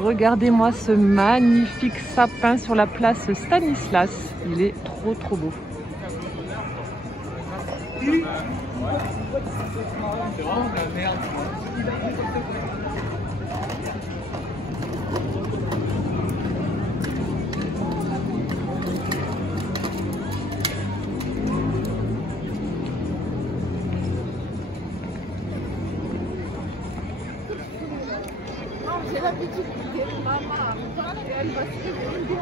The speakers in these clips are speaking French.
Regardez-moi ce magnifique sapin sur la place Stanislas. Il est trop trop beau. J'ai l'habitude de dire maman, elle va se réveiller.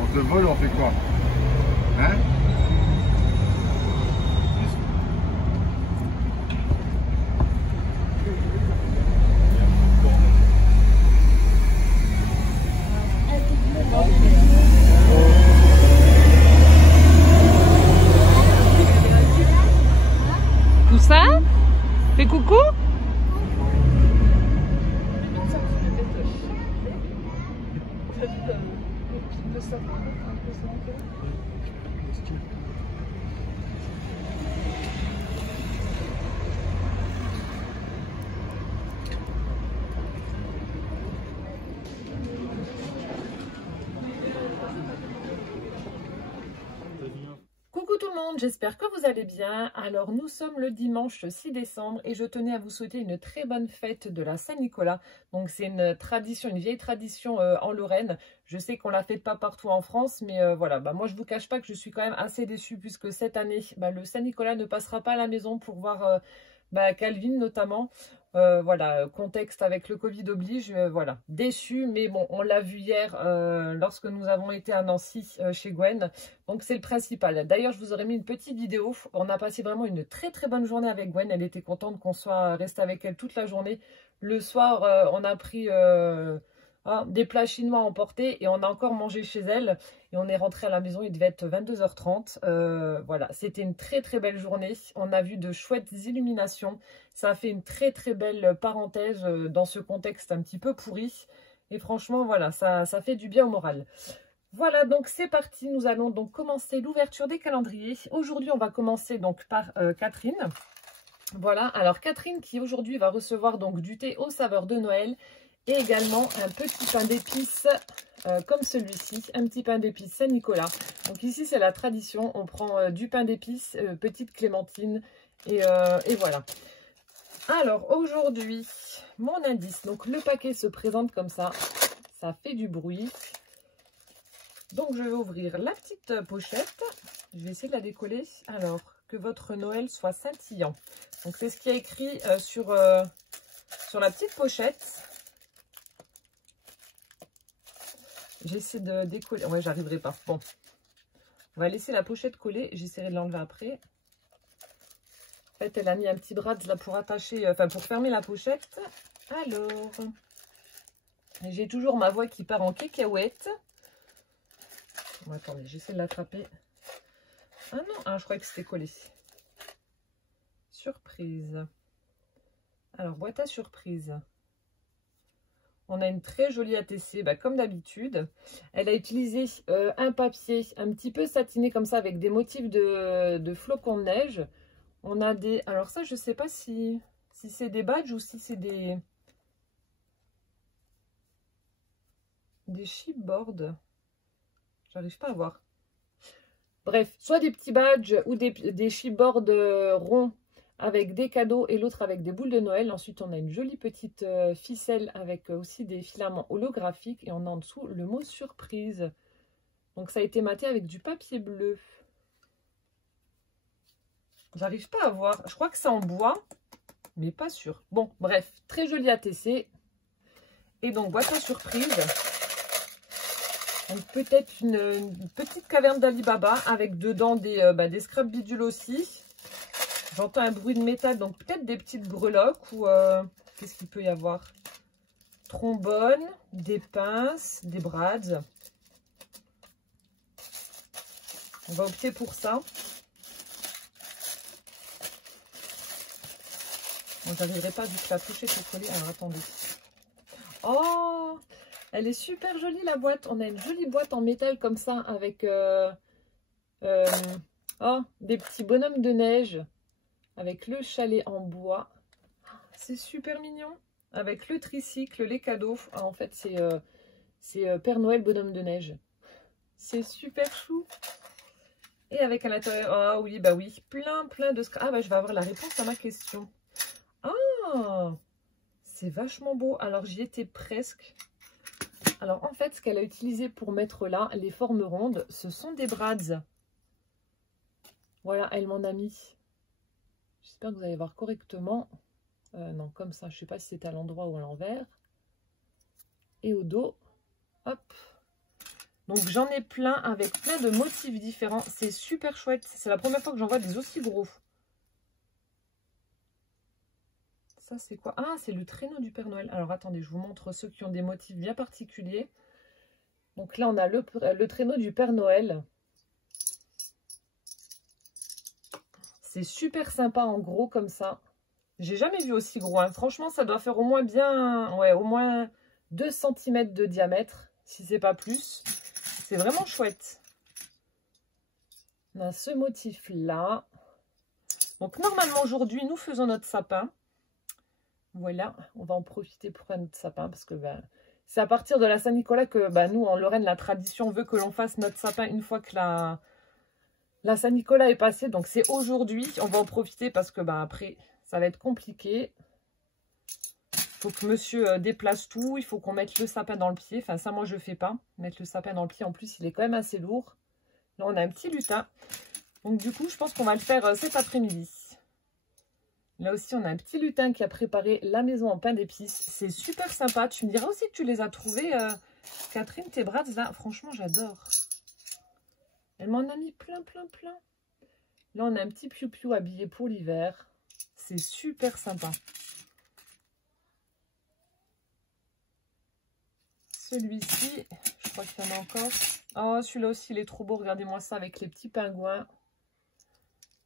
On se vole, on fait quoi? Hein? Toussaint, fais coucou. Coucou tout le monde, j'espère que vous allez bien. Alors nous sommes le dimanche 6 décembre et je tenais à vous souhaiter une très bonne fête de la Saint-Nicolas. Donc c'est une tradition, une vieille tradition en Lorraine. Je sais qu'on la fête pas partout en France, mais voilà, moi je vous cache pas que je suis quand même assez déçue puisque cette année, le Saint-Nicolas ne passera pas à la maison pour voir Calvin notamment. Voilà, contexte avec le Covid oblige, voilà, déçu, mais bon, on l'a vu hier lorsque nous avons été à Nancy chez Gwen, donc c'est le principal. D'ailleurs, je vous aurais mis une petite vidéo, on a passé vraiment une très très bonne journée avec Gwen, elle était contente qu'on soit resté avec elle toute la journée. Le soir, on a pris des plats chinois à emporter et on a encore mangé chez elle et on est rentré à la maison, il devait être 22h30. Voilà, c'était une très très belle journée, on a vu de chouettes illuminations, ça a fait une très très belle parenthèse dans ce contexte un petit peu pourri et franchement voilà, ça fait du bien au moral. Voilà, donc c'est parti, nous allons donc commencer l'ouverture des calendriers. Aujourd'hui on va commencer donc par Catherine. Voilà, alors Catherine qui aujourd'hui va recevoir donc du thé aux saveurs de Noël et également un petit pain d'épices comme celui-ci, un petit pain d'épices Saint-Nicolas. Donc ici c'est la tradition, on prend du pain d'épices, petite clémentine et voilà. Alors aujourd'hui, mon indice, donc le paquet se présente comme ça fait du bruit. Donc je vais ouvrir la petite pochette, je vais essayer de la décoller. Alors, que votre Noël soit scintillant. Donc c'est ce qui est écrit sur la petite pochette. J'essaie de décoller. Ouais, j'arriverai pas. Bon, on va laisser la pochette coller. J'essaierai de l'enlever après. En fait, elle a mis un petit brad là pour attacher, pour fermer la pochette. Alors, j'ai toujours ma voix qui part en cacahuète. Bon, attendez, j'essaie de l'attraper. Ah non, je croyais que c'était collé. Surprise. Alors, boîte à surprise. On a une très jolie ATC, comme d'habitude. Elle a utilisé un papier un petit peu satiné comme ça avec des motifs de flocons de neige. On a des... Alors ça, je ne sais pas si c'est des badges ou si c'est des chipboards. J'arrive pas à voir. Bref, soit des petits badges ou des chipboards ronds avec des cadeaux et l'autre avec des boules de Noël. Ensuite, on a une jolie petite ficelle avec aussi des filaments holographiques. Et on a en dessous le mot surprise. Donc, ça a été maté avec du papier bleu. J'arrive pas à voir. Je crois que c'est en bois, mais pas sûr. Bon, bref, très joli ATC. Et donc, boîte à surprise. Donc, peut-être une petite caverne d'Alibaba avec dedans des scrap bidules aussi. J'entends un bruit de métal, donc peut-être des petites breloques ou qu'est-ce qu'il peut y avoir? Trombone, des pinces, des brads. On va opter pour ça. Bon, j'arriverai pas vu que la pochette est collée. Alors attendez. Oh, elle est super jolie la boîte. On a une jolie boîte en métal comme ça avec des petits bonhommes de neige avec le chalet en bois. C'est super mignon. Avec le tricycle, les cadeaux. Ah, en fait, c'est Père Noël bonhomme de neige. C'est super chou. Et avec à l'intérieur, ah oui, bah oui, plein de scratch. Ah bah je vais avoir la réponse à ma question. Ah, c'est vachement beau. Alors j'y étais presque. Alors en fait, ce qu'elle a utilisé pour mettre là, les formes rondes, ce sont des brads. Voilà, elle m'en a mis. J'espère que vous allez voir correctement. Non, comme ça, je sais pas si c'est à l'endroit ou à l'envers. Et au dos, hop. Donc j'en ai plein avec plein de motifs différents. C'est super chouette. C'est la première fois que j'en vois des aussi gros. Ça c'est quoi? Ah, c'est le traîneau du Père Noël. Alors attendez, je vous montre ceux qui ont des motifs bien particuliers. Donc là on a le traîneau du Père Noël. C'est super sympa en gros comme ça. J'ai jamais vu aussi gros. Hein. Franchement ça doit faire au moins bien... Ouais, au moins 2 cm de diamètre. Si c'est pas plus. C'est vraiment chouette. On a ce motif-là. Donc, normalement, aujourd'hui, nous faisons notre sapin. Voilà, on va en profiter pour faire notre sapin. Parce que c'est à partir de la Saint-Nicolas que nous, en Lorraine, la tradition veut que l'on fasse notre sapin une fois que la Saint-Nicolas est passée. Donc, c'est aujourd'hui. On va en profiter parce que après, ça va être compliqué. Il faut que monsieur déplace tout. Il faut qu'on mette le sapin dans le pied. Enfin, ça, moi, je ne fais pas. Mettre le sapin dans le pied, en plus, il est quand même assez lourd. Là, on a un petit lutin. Donc, du coup, je pense qu'on va le faire cet après-midi. Là aussi, on a un petit lutin qui a préparé la maison en pain d'épices. C'est super sympa. Tu me diras aussi que tu les as trouvés, Catherine, tes brads, là. Franchement, j'adore. Elle m'en a mis plein. Là, on a un petit piou-piou habillé pour l'hiver. C'est super sympa. Celui-ci, je crois qu'il y en a encore. Oh, celui-là aussi, il est trop beau. Regardez-moi ça avec les petits pingouins.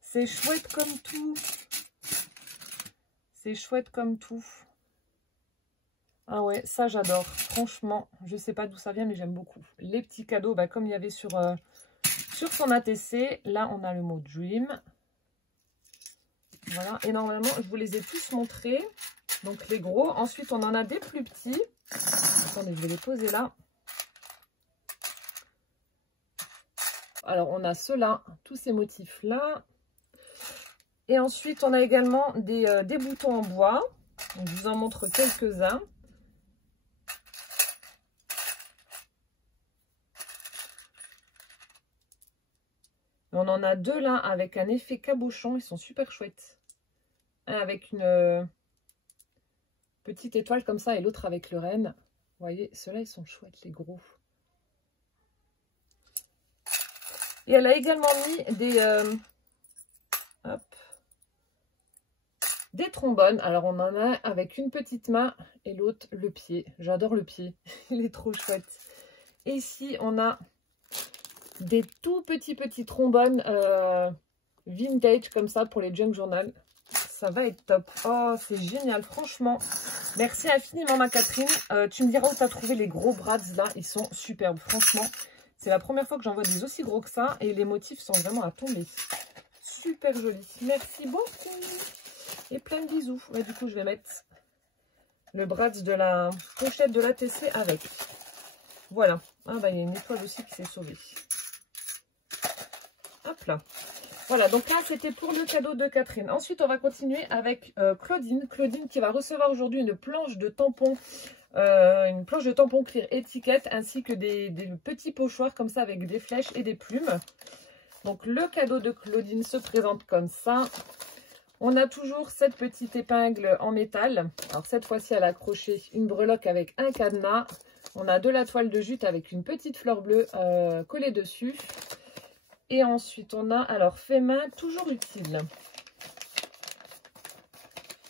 C'est chouette comme tout. C'est chouette comme tout. Ah ouais, ça j'adore. Franchement, je sais pas d'où ça vient, mais j'aime beaucoup. Les petits cadeaux, comme il y avait sur son ATC. Là, on a le mot Dream. Voilà. Et normalement, je vous les ai tous montrés. Donc, les gros. Ensuite, on en a des plus petits. Attendez, je vais les poser là. Alors, on a ceux-là, tous ces motifs-là. Et ensuite, on a également des boutons en bois. Donc, je vous en montre quelques-uns. On en a deux là avec un effet cabochon. Ils sont super chouettes. Un avec une petite étoile comme ça et l'autre avec le renne. Vous voyez, ceux-là, ils sont chouettes, les gros. Et elle a également mis des trombones. Alors, on en a avec une petite main et l'autre, le pied. J'adore le pied. Il est trop chouette. Et ici, on a des tout petits trombones vintage comme ça pour les junk journal. Ça va être top. Oh, c'est génial, franchement. Merci infiniment, ma Catherine. Tu me diras où tu as trouvé les gros brads là. Ils sont superbes, franchement. C'est la première fois que j'en vois des aussi gros que ça. Et les motifs sont vraiment à tomber. Super jolis. Merci beaucoup. Et plein de bisous. Ouais, du coup, je vais mettre le brads de la pochette de l'ATC avec. Voilà. Ah, il y a une étoile aussi qui s'est sauvée. Hop là. Voilà, donc là, c'était pour le cadeau de Catherine. Ensuite, on va continuer avec Claudine. Claudine qui va recevoir aujourd'hui une planche de tampons. Une planche de tampons clear étiquette ainsi que des petits pochoirs comme ça avec des flèches et des plumes. Donc, le cadeau de Claudine se présente comme ça. On a toujours cette petite épingle en métal. Alors, cette fois-ci, elle a accroché une breloque avec un cadenas. On a de la toile de jute avec une petite fleur bleue collée dessus. Et ensuite, on a, alors, fait main, toujours utile.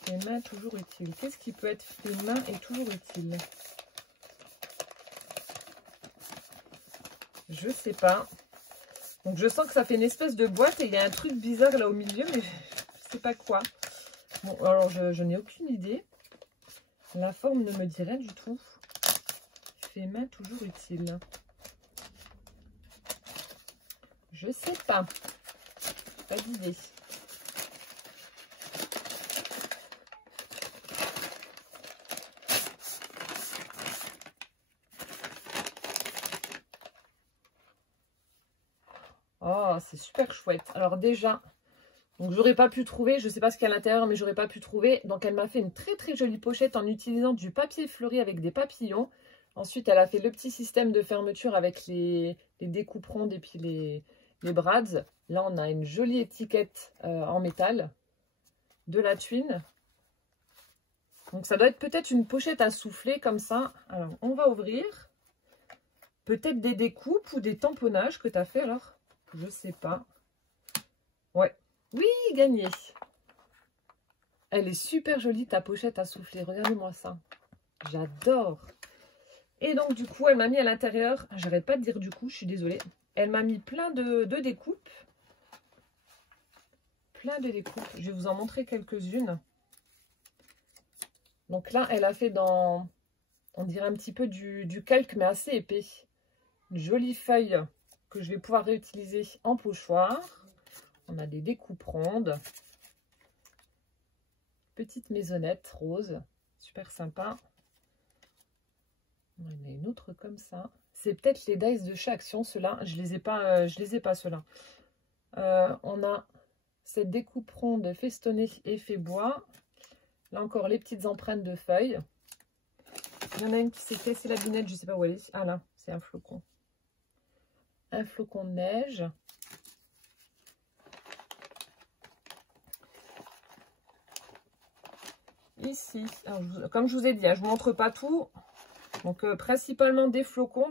Fait main, toujours utile. Qu'est-ce qui peut être fait main et toujours utile? Je sais pas. Donc, je sens que ça fait une espèce de boîte et il y a un truc bizarre là au milieu, mais je sais pas quoi. Bon, alors je n'ai aucune idée. La forme ne me dit rien du tout. Fait main toujours utile. Je sais pas. Pas d'idée. Oh, c'est super chouette. Alors déjà, donc j'aurais pas pu trouver, je sais pas ce qu'il y a à l'intérieur, mais j'aurais pas pu trouver. Donc elle m'a fait une très très jolie pochette en utilisant du papier fleuri avec des papillons. Ensuite, elle a fait le petit système de fermeture avec les découpes rondes et puis les brads. Là, on a une jolie étiquette en métal de la Twin. Donc ça doit être peut-être une pochette à souffler comme ça. Alors, on va ouvrir. Peut-être des découpes ou des tamponnages que tu as fait alors. Je sais pas. Ouais. Oui, gagné. Elle est super jolie ta pochette à souffler. Regardez-moi ça. J'adore. Et donc du coup, elle m'a mis à l'intérieur. J'arrête pas de dire du coup, je suis désolée. Elle m'a mis plein de découpes. Plein de découpes. Je vais vous en montrer quelques-unes. Donc là, elle a fait dans, on dirait un petit peu du calque, mais assez épais. Une jolie feuille que je vais pouvoir réutiliser en pochoir. On a des découpes rondes. Petite maisonnette rose. Super sympa. On en a une autre comme ça. C'est peut-être les dice de chez Action, ceux-là. Je les ai pas ceux-là. On a cette découpe ronde festonnée effet bois. Là encore, les petites empreintes de feuilles. Il y en a une qui s'est cassée la binette, je ne sais pas où elle est. Ah là, c'est un flocon. Un flocon de neige. Ici, alors, comme je vous ai dit, hein, je ne vous montre pas tout. Donc, principalement des flocons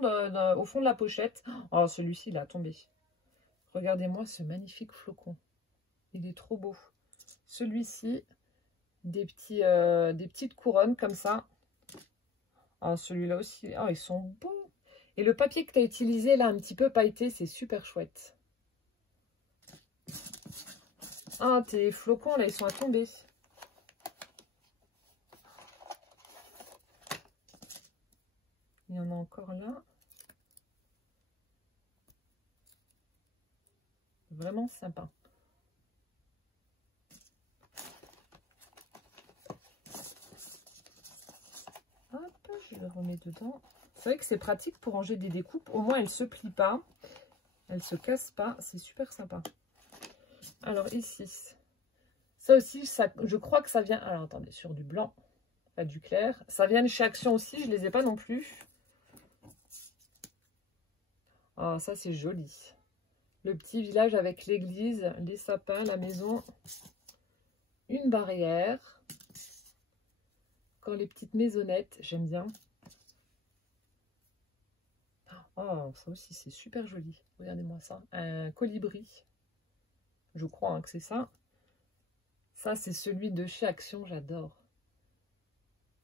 au fond de la pochette. Oh, celui-ci, il a tombé. Regardez-moi ce magnifique flocon. Il est trop beau. Celui-ci, des petites couronnes comme ça. Ah, celui-là aussi. Ah, ils sont beaux. Et le papier que tu as utilisé, là, un petit peu pailleté, c'est super chouette. Ah, tes flocons, là, ils sont à tomber. Il y en a encore là. Vraiment sympa. Hop, je le remets dedans. C'est vrai que c'est pratique pour ranger des découpes. Au moins, elle ne se plie pas. Elle ne se casse pas. C'est super sympa. Alors ici, ça aussi, je crois que ça vient... Alors attendez, sur du blanc, pas du clair. Ça vient de chez Action aussi, je ne les ai pas non plus. Ah, ça c'est joli. Le petit village avec l'église, les sapins, la maison. Une barrière. Encore les petites maisonnettes, j'aime bien. Oh, ça aussi c'est super joli. Regardez-moi ça. Un colibri. Je crois hein, que c'est ça. Ça, c'est celui de chez Action, j'adore.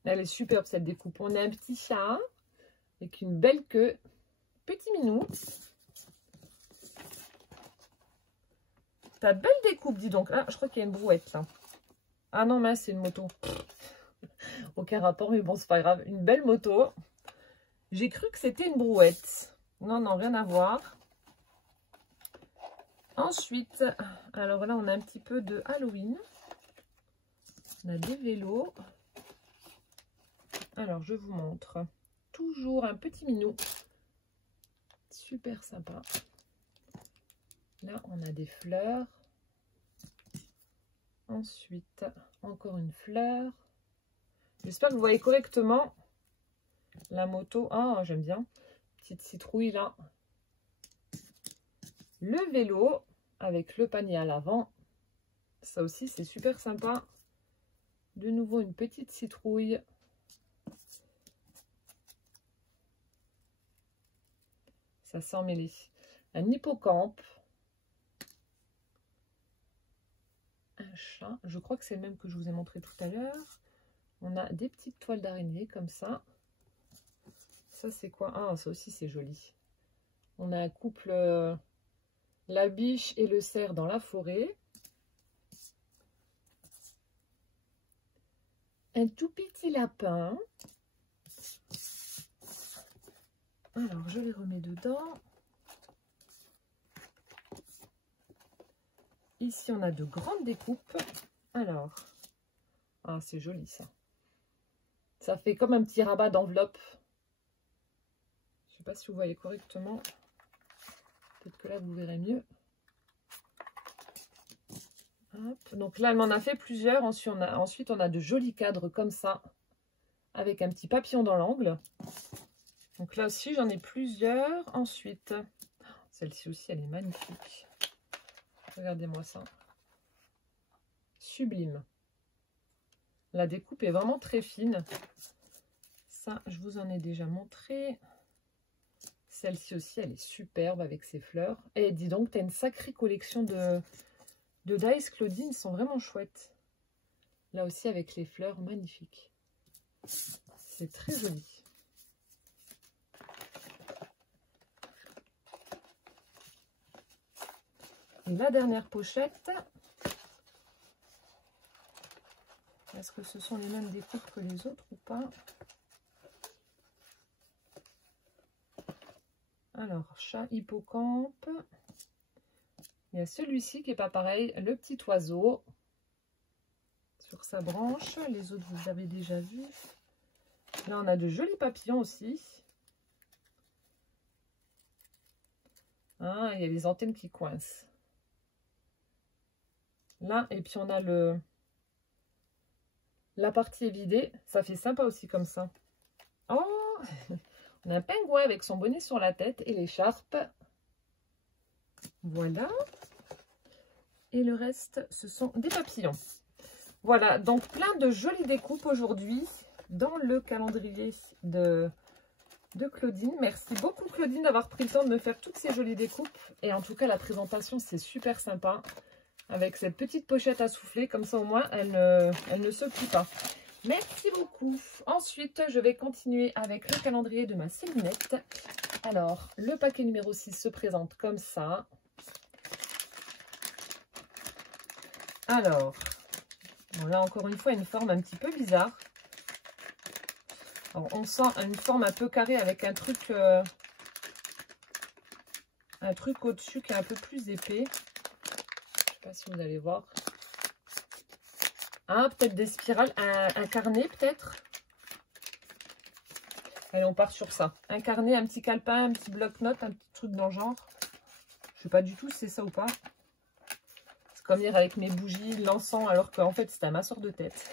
Elle est superbe cette découpe. On a un petit chat avec une belle queue. Petit minou. T'as de belle découpe, dis donc. Ah, je crois qu'il y a une brouette là. Ah non, mince, c'est une moto. Aucun rapport, mais bon, c'est pas grave. Une belle moto. J'ai cru que c'était une brouette. Non, non, rien à voir. Ensuite, alors là, on a un petit peu de Halloween. On a des vélos. Alors, je vous montre. Toujours un petit minou. Super sympa. Là, on a des fleurs. Ensuite, encore une fleur. J'espère que vous voyez correctement la moto. Ah, j'aime bien. Petite citrouille là. Le vélo avec le panier à l'avant. Ça aussi, c'est super sympa. De nouveau, une petite citrouille. Ça sent mêlé. Un hippocampe. Un chat. Je crois que c'est le même que je vous ai montré tout à l'heure. On a des petites toiles d'araignée comme ça. Ça, c'est quoi? Ah, ça aussi, c'est joli. On a un couple, la biche et le cerf dans la forêt. un tout petit lapin. Alors, je les remets dedans. Ici, on a de grandes découpes. Alors, ah, c'est joli ça. Ça fait comme un petit rabat d'enveloppe. Je ne sais pas si vous voyez correctement. Peut-être que là, vous verrez mieux. Hop. Donc là, elle m'en a fait plusieurs. Ensuite, on a de jolis cadres comme ça, avec un petit papillon dans l'angle. Donc là aussi, j'en ai plusieurs. Ensuite, celle-ci aussi, elle est magnifique. Regardez-moi ça. Sublime. La découpe est vraiment très fine. Ça, je vous en ai déjà montré. Celle-ci aussi, elle est superbe avec ses fleurs. Et dis donc, tu as une sacrée collection de dies, Claudine. Ils sont vraiment chouettes. Là aussi, avec les fleurs, magnifiques. C'est très joli. Et la dernière pochette. Est-ce que ce sont les mêmes découpes que les autres ou pas? Alors, chat hippocampe. Il y a celui-ci qui n'est pas pareil, le petit oiseau sur sa branche. Les autres, vous avez déjà vu. Là, on a de jolis papillons aussi. Ah, il y a les antennes qui coincent. Là, et puis on a la partie est vidée. Ça fait sympa aussi comme ça. Oh, on a un pingouin avec son bonnet sur la tête et l'écharpe. Voilà. Et le reste, ce sont des papillons. Voilà, donc plein de jolies découpes aujourd'hui dans le calendrier de Claudine. Merci beaucoup Claudine d'avoir pris le temps de me faire toutes ces jolies découpes. Et en tout cas, la présentation, c'est super sympa. Avec cette petite pochette à souffler, comme ça au moins, elle ne se plie pas. Merci beaucoup. Ensuite, je vais continuer avec le calendrier de ma Célinette. Alors, le paquet numéro 6 se présente comme ça. Alors, bon, là encore une fois, une forme un petit peu bizarre. Alors, on sent une forme un peu carrée avec un truc au-dessus qui est un peu plus épais. Je ne sais pas si vous allez voir. Ah, peut-être des spirales, un carnet peut-être. Allez, on part sur ça. Un carnet, un petit calepin, un petit bloc-notes, un petit truc dans le genre. Je ne sais pas du tout si c'est ça ou pas. C'est comme hier avec mes bougies, l'encens, alors qu'en fait, c'était un masseur de tête.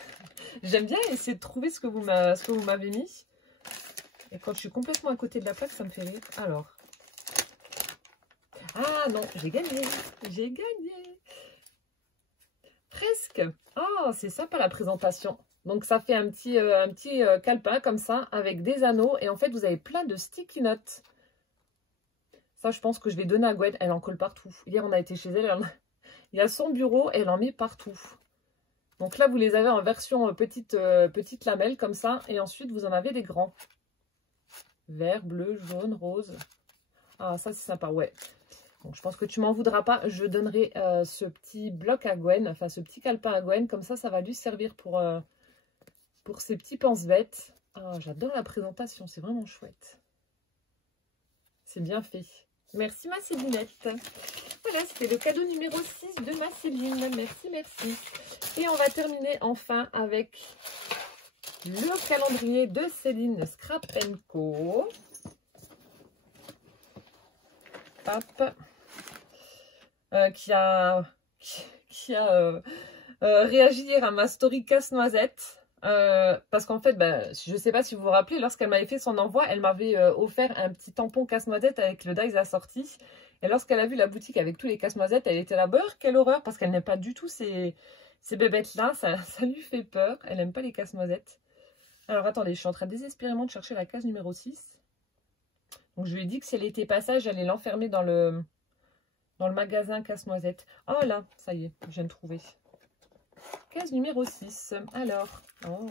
J'aime bien essayer de trouver ce que vous m'avez mis. Et quand je suis complètement à côté de la plaque, ça me fait rire. Alors. Ah non, j'ai gagné. J'ai gagné. Presque. Oh, c'est sympa la présentation. Donc, ça fait un petit calepin comme ça avec des anneaux. Et en fait, vous avez plein de sticky notes. Ça, je pense que je vais donner à Gwen. Elle en colle partout. Hier, on a été chez elle. Il y a son bureau. Elle en met partout. Donc là, vous les avez en version petite lamelle comme ça. Et ensuite, vous en avez des grands. Vert, bleu, jaune, rose. Ah, ça, c'est sympa. Ouais. Donc, je pense que tu m'en voudras pas. Je donnerai ce petit bloc à Gwen, enfin ce petit calepin à Gwen. Comme ça, ça va lui servir pour ses petits pense-bêtes. Ah, j'adore la présentation, c'est vraiment chouette. C'est bien fait. Merci ma Célinette. Voilà, c'était le cadeau numéro 6 de ma Céline. Merci, merci. Et on va terminer enfin avec le calendrier de Céline Scrap & Co. Hop. Qui a réagi hier à ma story casse-noisette. Parce qu'en fait, je ne sais pas si vous vous rappelez, lorsqu'elle m'avait fait son envoi, elle m'avait offert un petit tampon casse-noisette avec le dies assorti. Et lorsqu'elle a vu la boutique avec tous les casse-noisettes, elle était là, quelle horreur, parce qu'elle n'aime pas du tout ces bébêtes-là. Ça lui fait peur. Elle n'aime pas les casse-noisettes. Alors attendez, je suis en train désespérément de chercher la case numéro 6. Donc je lui ai dit que si elle était passage, j'allais l'enfermer dans le magasin casse-noisette. Oh là, ça y est, je viens de trouver. Case numéro 6. Alors, oh,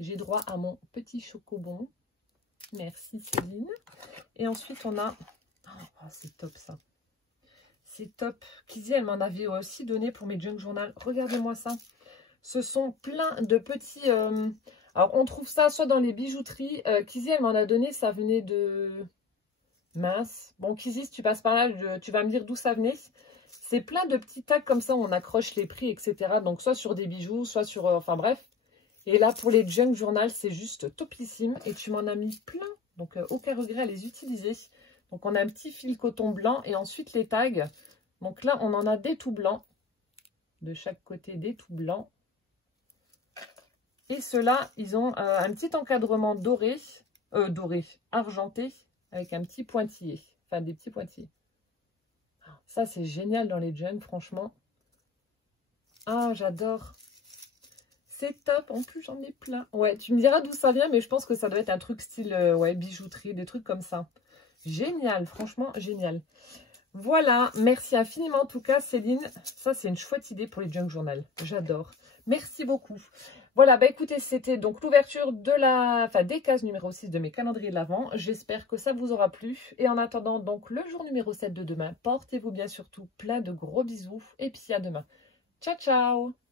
j'ai droit à mon petit chocobon. Merci Céline. Et ensuite, on a... Oh, c'est top ça. C'est top. Kizzy, elle m'en avait aussi donné pour mes junk journal. Regardez-moi ça. Ce sont plein de petits... alors, on trouve ça soit dans les bijouteries. Kizzy, elle m'en a donné, ça venait de... Mince. Bon, Kizzy, si tu passes par là, tu vas me dire d'où ça venait. C'est plein de petits tags comme ça, on accroche les prix, etc. Donc, soit sur des bijoux, soit sur... enfin, bref. Et là, pour les junk journal, c'est juste topissime. Et tu m'en as mis plein. Donc, aucun regret à les utiliser. Donc, on a un petit fil coton blanc. Et ensuite, les tags. Donc là, on en a des tout blancs. De chaque côté, des tout blancs. Et ceux-là, ils ont un petit encadrement doré. Argenté. Avec un petit pointillé. Enfin, des petits pointillés. Ça, c'est génial dans les junk, franchement. Ah, j'adore. C'est top. En plus, j'en ai plein. Ouais, tu me diras d'où ça vient, mais je pense que ça doit être un truc style ouais, bijouterie, des trucs comme ça. Génial, franchement, génial. Voilà, merci infiniment en tout cas, Céline. Ça, c'est une chouette idée pour les junk journal. J'adore. Merci beaucoup. Voilà, bah écoutez, c'était donc l'ouverture de des cases numéro 6 de mes calendriers de l'Avent. J'espère que ça vous aura plu. Et en attendant donc le jour numéro 7 de demain, portez-vous bien surtout plein de gros bisous. Et puis à demain. Ciao, ciao!